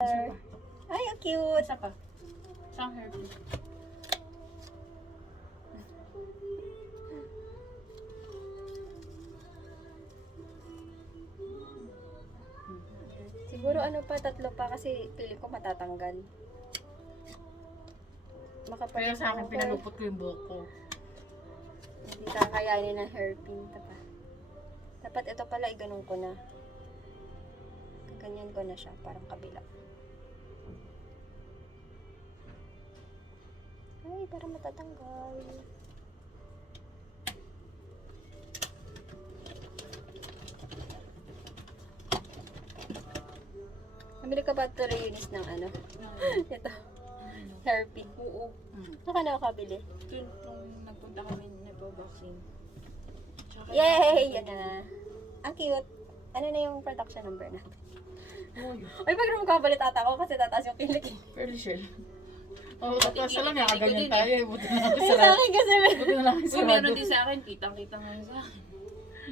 Ay, ang cute. Isa pa. Isang hairpin. Siguro ano pa, tatlo pa kasi piling ko matatanggal. Kaya Makapalit sa akin, pinalupot ko yung buhok ko. Hindi kakayanin ng hairpin. Dapat ito pala, ganun ko na. Ganyan ko na siya, parang kabila. Ay, parang matatanggal. Namili ka ba ito reunis ng ano? Ito. Hairpin. Oo. Saan ka nakakabili? Nung nagpunta kami nagpo-boxing. Tsaka- Yay! Yan na. Ang cute. Ano na yung production number natin? Ay, pag naman kabalit ata ako kasi tataas yung kilik. Fairly sure. Oo, tapos alam niya, kaganyan tayo eh. Buti na lang Ay, sa akin kasi Buti na lang Uy, sarado. meron din sa akin. Kitang-kita ngayon sa akin.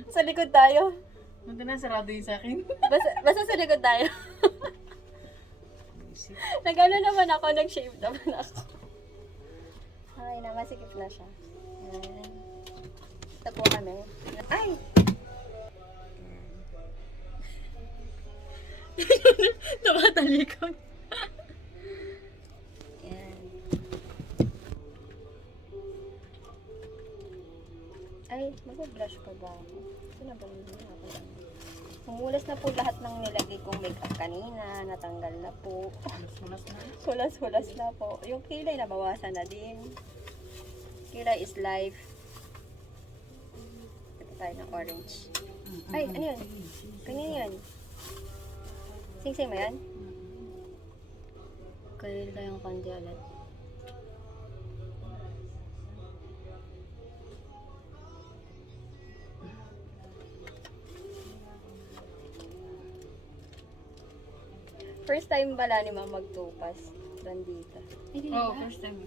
sa likod tayo. Buti na sarado yung sa akin. Basta sa likod tayo. Nag-ano naman ako, nag-shave naman ako. Ay, namasikip na siya. Ayan. Ito po kami. Ay! Nakatalikod. Ayan. Ay, mag-blush pa ba ako? Ito na ba yun? Humulas na po lahat ng nilagay kong makeup kanina. Natanggal na po. Sulas na. Hulas-hulas na po. Yung kilay nabawasan na din. Kilay is life. Ito tayo ng orange. Ay, ano yun? Kanina yun. Sing-sing mo yan? Kalil tayong kandi ulit. First time pala ni Mama magtupas. Randita. Oo, first time.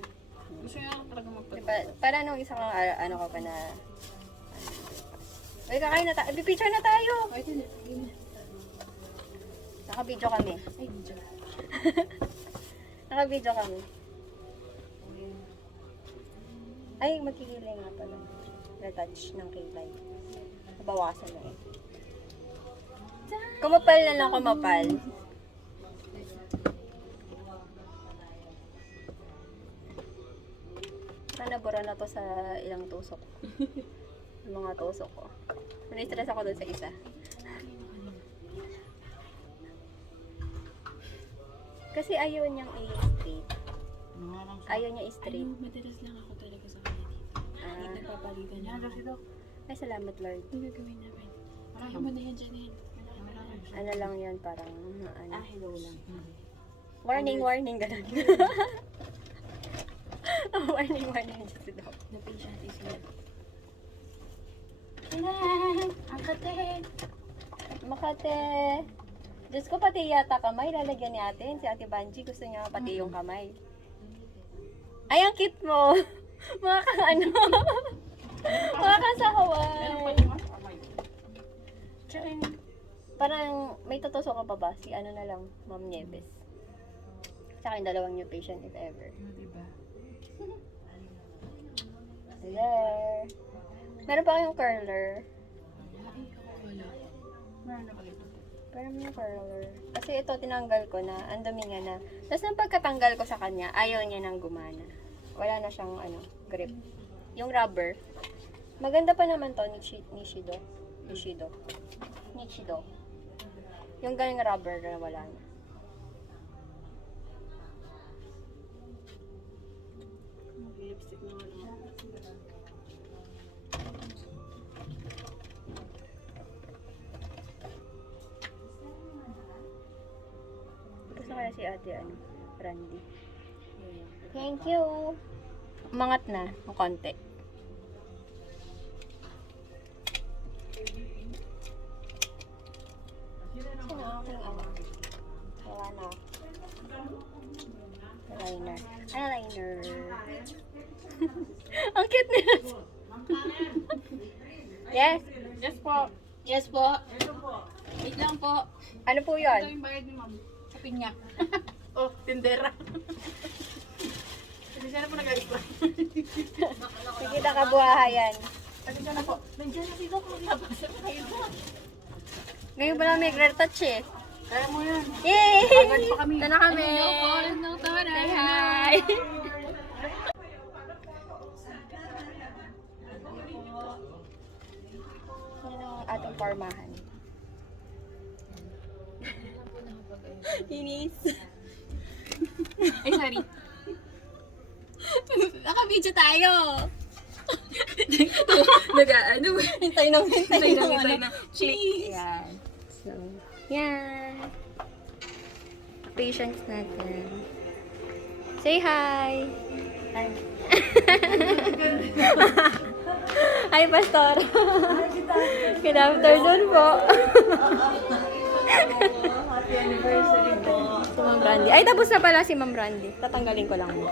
Gusto niya talaga magpatuloy. Diba, para nung isang ano ka pa na... Uy, kakain na tayo. Picture na tayo! Ay, dili. Naka-video kami. Ay, video. Naka-video kami. Ay, magkikilay nga pala. Retouch ng kilay. Nabawasan na eh. Kumapal na lang kumapal. Nabura na to sa ilang tusok. Mga tusok ko. Na-stress ako dun sa isa. Kasi ayaw niyang i-straight. Ayaw niya i-straight. Madalas lang ako talaga sa kanya dito. Hindi nagpapalitan niya. Ay, salamat Lord. Ano gagawin namin? Kaya mo na yan dyan eh. Ano lang yan, parang ano. Hello lang. Warning, warning, ganun. Warning, warning. Just daw. The patient is here. Ang kate. Makate. Diyos ko, pati yata kamay. Lalagyan ni ate. Si Ate Banji, gusto niya pati yung kamay. Ay, ang cute mo. Mga kang ano. Mga kang sa Hawaii. Tsaka Parang may tutusok ka pa ba? Si ano na lang, Ma'am Nieves. Tsaka yung dalawang new patient if ever. Diba? There. Meron pa kayong curler. wala. Meron na pala ito. Meron yung curler. Kasi ito, tinanggal ko na. Ang dumi nga na. Tapos nang pagkatanggal ko sa kanya, ayaw niya nang gumana. Wala na siyang ano, grip. Yung rubber. Maganda pa naman to, Nishido. Yung galing rubber na wala na. Lipstick na wala. Gusto kaya si ate, ano, Randy. Thank you! Umangat na, ng konti. Sino aking ano? Wala na. Liner. Ano liner? Ang cute nila. Yes. Yes po. Yes po. Wait lang po. Ano po Ito yun? yung bayad ni ma'am. Pinya. Oh, tindera. Kasi siya na po nag-isla. Sige na kabuhayan. Kasi siya na po. Nandiyan na si Doc. Maglabas na kayo. Ngayon ba namin retouch eh? Kaya mo yan. Yay! Agad pa kami. Ito na kami. No, taray. Hi! Yan ang ating formahan. Inis. Ay, sorry. Naka-video tayo. Nag-ano? Hintay ng Hintay na. Cheese! Yan. So, yan. Patience natin. Say hi! Hi. Hi, Pastor. Good afternoon po. Happy anniversary po. Si Ma'am Randy. Ay, tapos na pala si Ma'am Randy. Tatanggalin ko lang mo.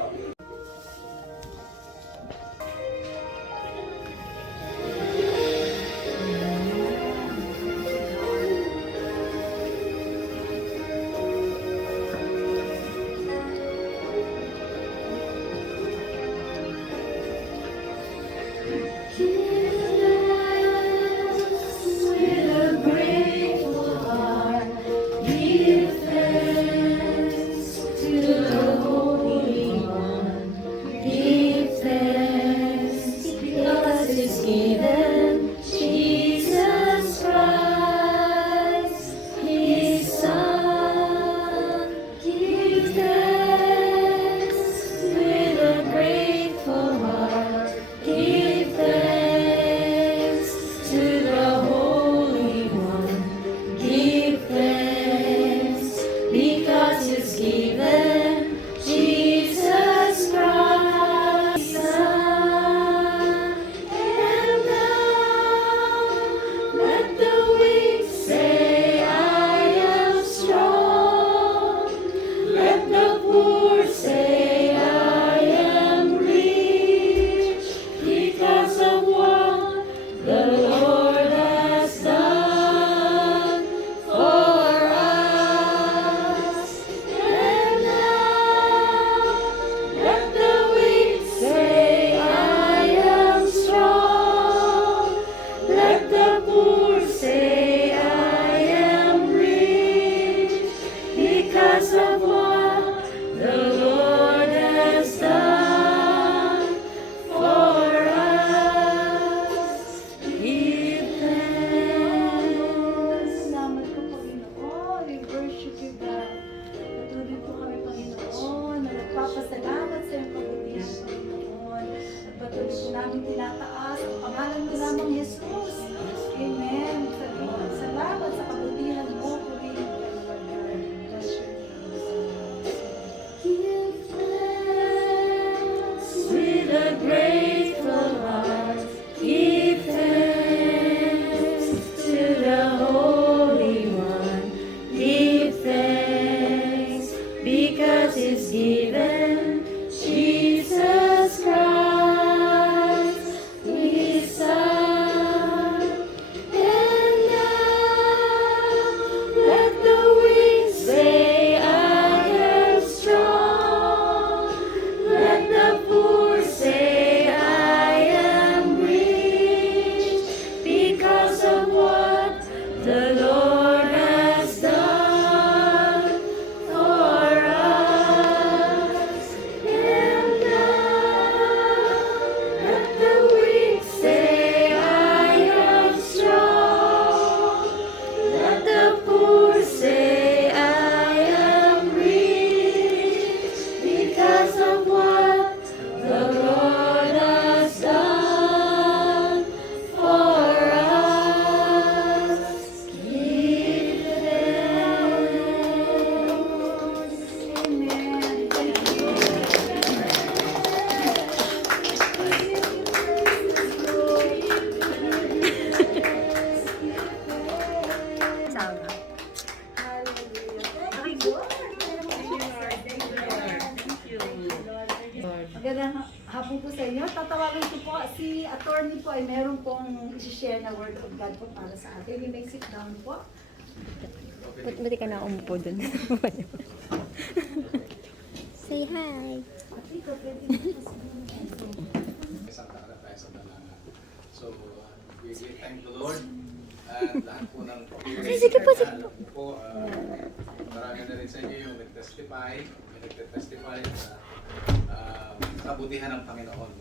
Nagpapasalamat sa iyong kabutihan, Panginoon. At patuloy po namin tinataas ang pangalan mo lamang, Jesus. Amen. Salamat sa kabutihan mo, purihin ka, Lord God. Bless your name. Give thanks with a grateful heart. Give thanks to the Holy One. Give thanks because it's given Jesus Christ, His Son. And now let the weak say, I am strong. Let the poor say, I am rich because of what the Lord has done for us. And now let the weak say, I am strong. Let the poor say, I am rich because of what the Lord has done for us. Give thanks. Amen. Thank you. Sama. Magandang hapon po sa inyo. Tatawagan ko po si attorney po ay meron pong isi-share na word of God po para sa atin. You may sit down po. Buti ka na umupo dun. Say hi. Isang taon na tayo sa dalaga. So, we thank the Lord at lahat po ng Sige po, sige alam po, marami na rin sa inyo yung nag-testify sa kabutihan ng Panginoon.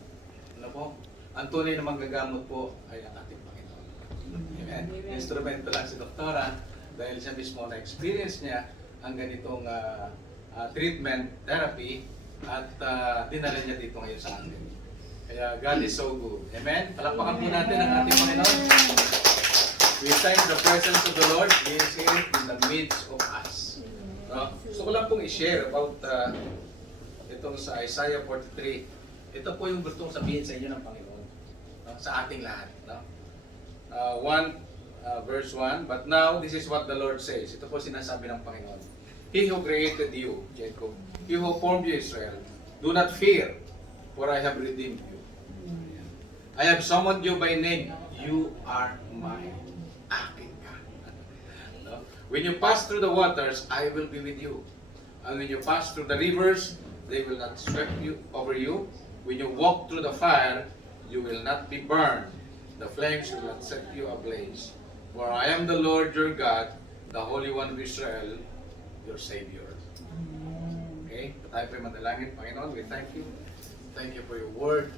Ano po? Ang tunay na manggagamot po ay ang ating Panginoon. Amen. Instrumento lang si Doktora dahil siya mismo na-experience niya ang ganitong treatment, therapy, at dinala niya dito ngayon sa atin. Kaya God is so good. Amen? Palakpakan po natin ang ating Panginoon. We thank the presence of the Lord. He is here in the midst of us. No? Gusto ko lang pong i-share about itong sa Isaiah 43. Ito po yung gustong sabihin sa inyo ng Panginoon. No? Sa ating lahat. No? Verse 1, but now this is what the Lord says. Ito po sinasabi ng Panginoon. He who created you, Jacob, He who formed you, Israel, do not fear, for I have redeemed you. I have summoned you by name. You are mine. Akin ka. No? When you pass through the waters, I will be with you. And when you pass through the rivers, they will not sweep you over you. When you walk through the fire, you will not be burned. The flames will not set you ablaze. For I am the Lord your God, the Holy One of Israel, your Savior. Okay? Tayo po yung madalangin. Panginoon, we thank you. Thank you for your word.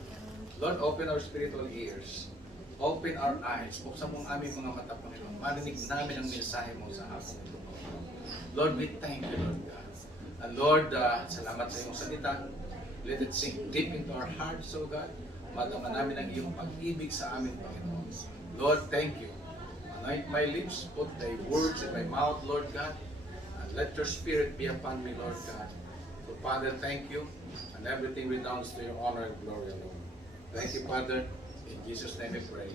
Lord, open our spiritual ears. Open our eyes. Buksan mo ang aming mga mata, Panginoon. Marinig namin ang mensahe mo sa hapon ito, Panginoon. Lord, we thank you, Lord God. And Lord, salamat sa iyong salita. Let it sink deep into our hearts, O God. Madama namin ang iyong pag-ibig sa amin, Panginoon. Lord, thank you. Anoint my lips, put thy words in my mouth, Lord God. And let your spirit be upon me, Lord God. So, Father, thank you. And everything redounds to your honor and glory alone. Thank you, Father. In Jesus' name we pray.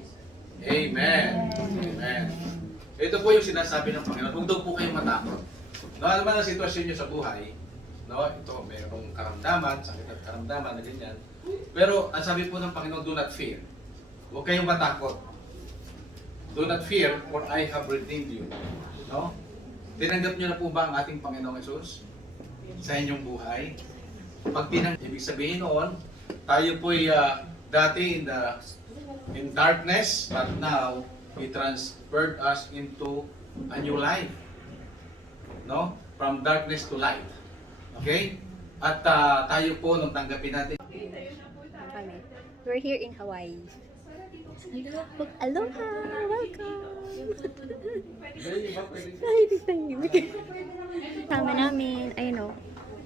Amen. Amen. Ito po yung sinasabi ng Panginoon. Huwag daw po kayong matakot. No, ano man ang sitwasyon nyo sa buhay, no, ito, mayroong karamdaman, sakit at karamdaman na ganyan. Pero ang sabi po ng Panginoon, do not fear. Huwag kayong matakot. Do not fear, for I have redeemed you. No? Tinanggap nyo na po ba ang ating Panginoong Yesus sa inyong buhay? Pag ibig sabihin noon, tayo po'y dati in darkness, but now He transferred us into a new life. No? From darkness to light. Okay? At tayo po, nung tanggapin natin, Kami. We're here in Hawaii. Aloha! Welcome! Ay, tahimik. Tama namin, ayun o.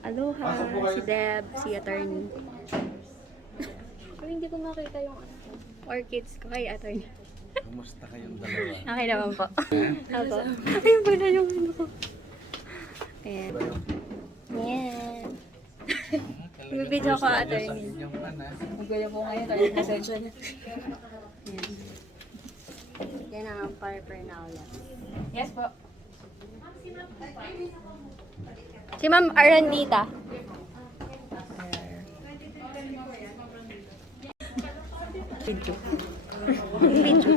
Aloha, si Deb, si Attorney. Pero hindi ko makita yung orchids ko kay Attorney. kumusta kayong dalawa? Okay naman po. Ako. Ayun pala yung ano ko. Ayan. Ayan. Bibidyo ko, Attorney. Magkaya po ngayon, tayo pasensya na. Ayan. Yan ang paraphernalia. Yes po. Si Ma'am Arandita. Video. Video.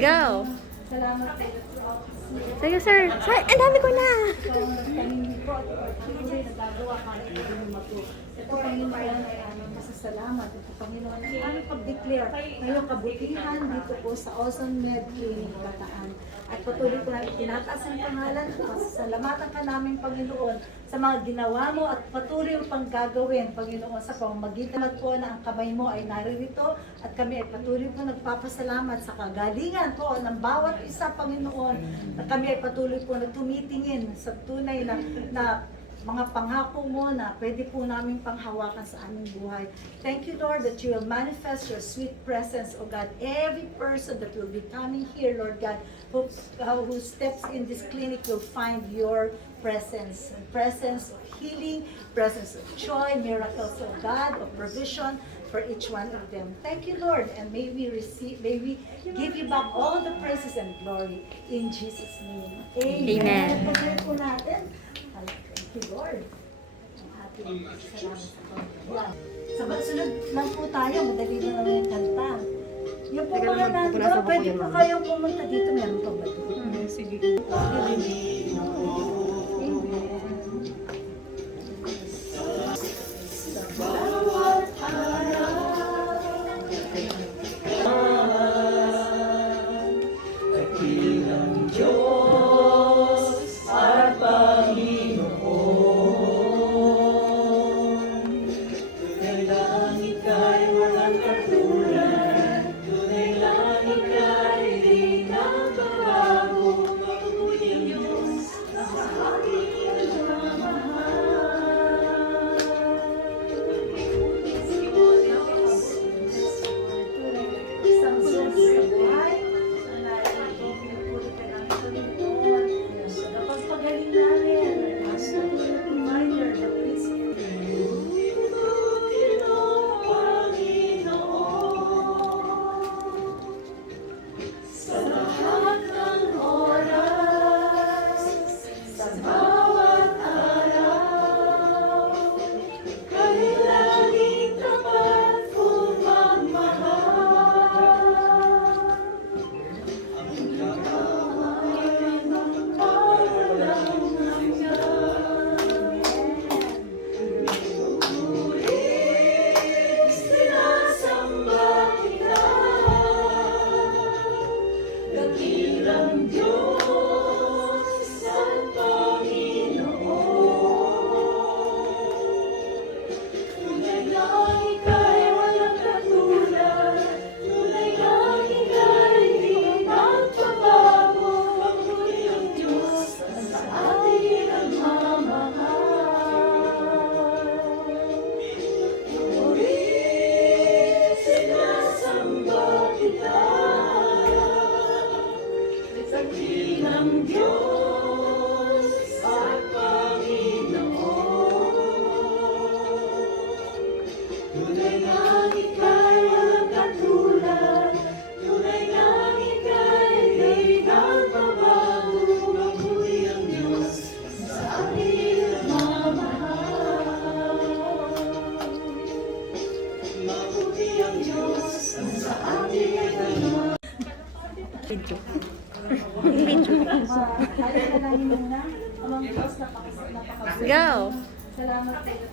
Go! Salamat po. Sige, sir. Sir, ang dami ko na! Ito, Panginoon, ay masasalamat. Ito, Panginoon, ay aming pag-declare ngayong kabutihan dito po sa Awesome Med Clinic, Bataan. At patuloy ko namin tinataas ang pangalan at masasalamatan ka namin, Panginoon, sa mga ginawa mo at patuloy mo pang gagawin, Panginoon, sa pamamagitan po na ang kamay mo ay naririto at kami ay patuloy po nagpapasalamat sa kagalingan po ng bawat isa, Panginoon, na kami ay patuloy po na tumitingin sa tunay na mga pangako mo na pwede po namin panghawakan sa aming buhay. Thank you, Lord, that you will manifest your sweet presence, O God. Every person that will be coming here, Lord God, who steps in this clinic will find your presence of healing, presence of joy, miracles of God, of provision for each one of them. Thank you, Lord, and may we give you back all the praises and glory in Jesus' name. Amen. Pagkain po natin. Thank you, Lord. Ang ating salamat sa Panginoon. Sabag-sunod lang po tayo, madali na naman yung kanta. Yung po mga nandun, pwede po kayong pumunta dito. Meron pa ba doon? Sige. Isang source sa buhay. So, pinupuri ka namin sa Lord. So, napagpagaling namin. As a reminder, the principle. Sa lahat ng oras, sa bawat araw, kailangan tapat kong magmahal. Ang lakawan ng pawalang hanggan. Pinupuri, sinasamba kita. Dakilang Diyos at Panginoon. Tunay na ika'y walang katulad. Tunay na ika'y di nagbabago. Pagmuli ang Diyos sa atin ang mamahal. Pinupuri, sinasamba kita. Dakilang Diyos at Panginoon. Tunay na ika'y walang katulad. Tunay na ika'y di nagbabago. Mabuti ang Diyos sa atin nagmamahal. Mabuti ang Diyos sa atin nagmamahal. Kaya na namin muna. Amang Diyos, napakasalamat. Go! Salamat sa iyo.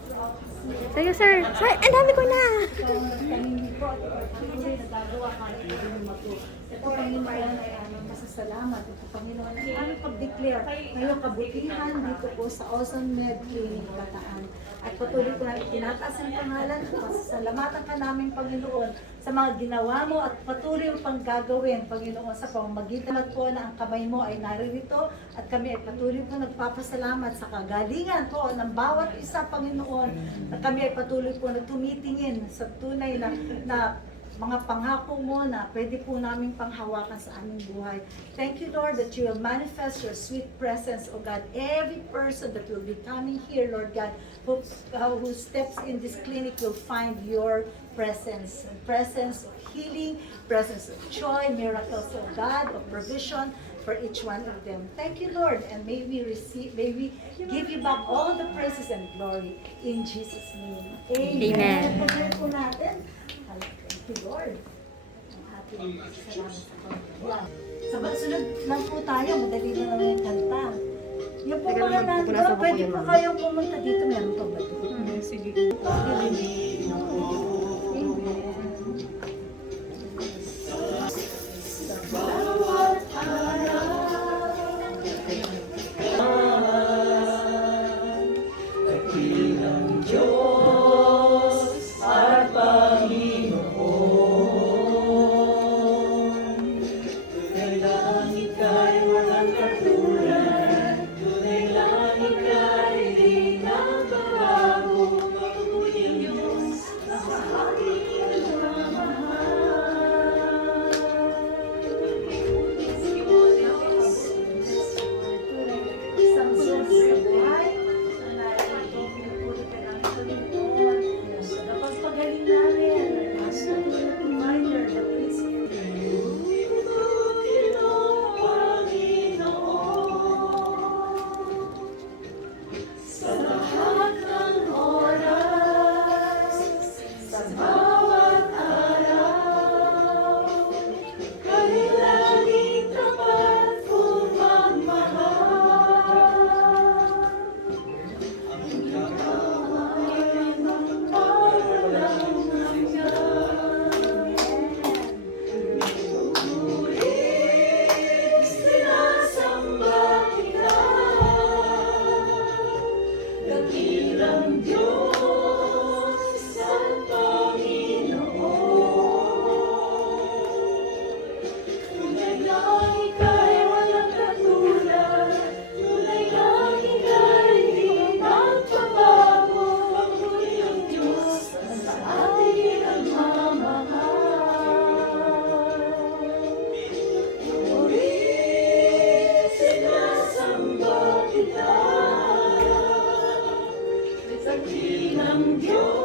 Sa'yo, sir. Ang dami ko na! Kanini po at patuloy na gagawa kahit hindi mato. Ito, Panginoon, ay aming pasasalamat. Ito, Panginoon, ay aming pag-declare ngayong kabutihan dito po sa Awesome Med Clinic, Bataan. At patuloy ko namin tinataas ang pangalan. Pasasalamatan ka namin, Panginoon, sa mga ginawa mo at patuloy mo pang gagawin, Panginoon, sa pamamagitan at po na ang kamay mo ay naririto at kami ay patuloy po nagpapasalamat sa kagalingan po ng bawat isa, Panginoon, na kami ay patuloy po na tumitingin sa tunay na mga pangako mo na pwede po namin panghawakan sa aming buhay. Thank you, Lord, that you will manifest your sweet presence, O God. Every person that will be coming here, Lord God, who steps in this clinic will find your presence of healing, presence of joy, miracles of God, of provision for each one of them. Thank you, Lord, and may we give you back all the praises and glory in Jesus' name. Amen. Amen. Po natin. Thank you, Lord. Ang ating salamat sa Panginoon. Sa sunod lang po tayo, madali na naman yung kanta. Yung po mga nandun, pwede po kayong pumunta dito. Meron pa ba doon? Sige. Sa bawat araw, dakilang Diyos at Panginoon. Tunay lang ika'y walang katulad. Tunay lang ika'y di nagbabago. Mabuti ang Diyos sa Sa ng Diyos.